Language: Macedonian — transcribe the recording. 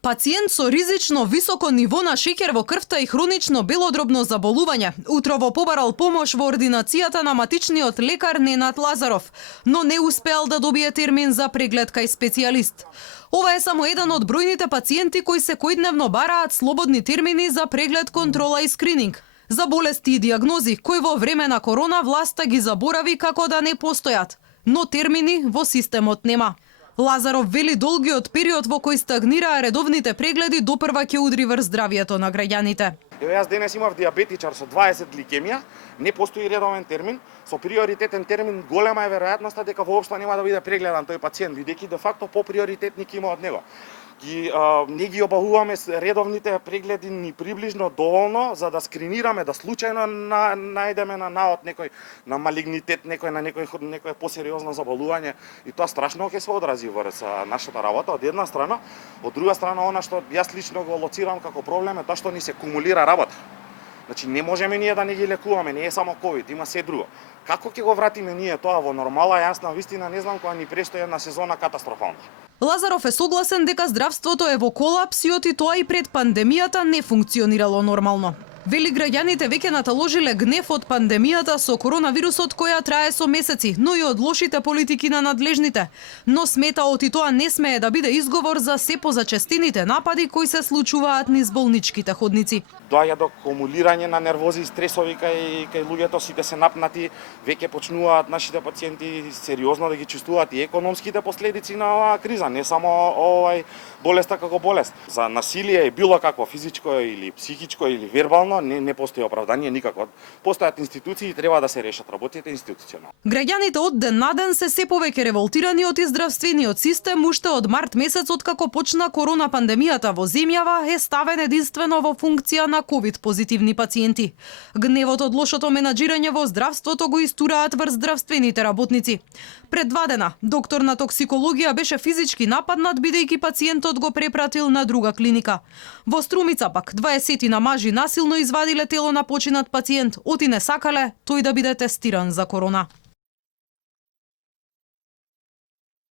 Пациент со ризично високо ниво на шеќер во крвта и хронично белодробно заболување утрово побарал помош во ординацијата на матичниот лекар Ненад Лазаров, но не успеал да добие термин за преглед кај специјалист. Ова е само еден од бројните пациенти кои секојдневно бараат слободни термини за преглед, контрола и скрининг за болести и диагнози кои во време на корона власта ги заборави како да не постојат, но термини во системот нема. Лазаров вели долгиот период во кој стагнираа редовните прегледи допрва ќе удри врз здравието на граѓаните. Јас денес имав диабетичар со 20 гликемија, не постои редовен термин, со приоритетен термин голема е веројатноста дека воопшто нема да биде прегледан тој пациент, бидејќи де факто поприоритетни ќе има од него. Не ги обавуваме редовните прегледи ни приближно доволно за да скринираме, да случајно најдеме на наод некој на малигнитет, на некој посериозно заболување, и тоа страшно ќе се одрази врз нашата работа од една страна, од друга страна она што јас лично го лоцирам како проблем е тоа што ни се кумулира работа. Значи не можеме ние да не ги лекуваме, не е само ковид, има се друго. Како ќе го вратиме ние тоа во нормала, јас на вистина не знам, кога ни престои една сезона катастрофална. Лазаров е согласен дека здравството е во колапс и оти тоа и пред пандемијата не функционирало нормално. Вели граѓаните веќе наталожиле гнев од пандемијата со коронавирусот која трае со месеци, но и од лошите политики на надлежните. Но смета оти тоа не смее да биде изговор за се позачестените напади кои се случуваат низ болничките ходници. Доаѓа до акумулирање на нервози и стресови кај луѓето, сите се напнати, веќе почнуваат нашите пациенти сериозно да ги чувствуваат и економските последици на оваа криза, не само болеста како болест. За насилие и било какво физичко или психичко или вербално не постои оправдание никако. Постојат институции и треба да се решат работите институционално. Граѓаните од ден на ден се повеќе револтирани од здравствениот систем. Уште од март месец откако почна корона пандемијата во земјава е ставен единствено во функција на ковид позитивни пациенти. Гневот од лошото менаџирање во здравството го истураат врз здравствените работници. Пред 2 дена доктор на токсикологија беше физички нападнат бидејќи пациентот го препратил на друга клиника. Во Струмица пак 20 мажи насилно извадиле тело на починат пациент, оти не сакале тој да биде тестиран за корона.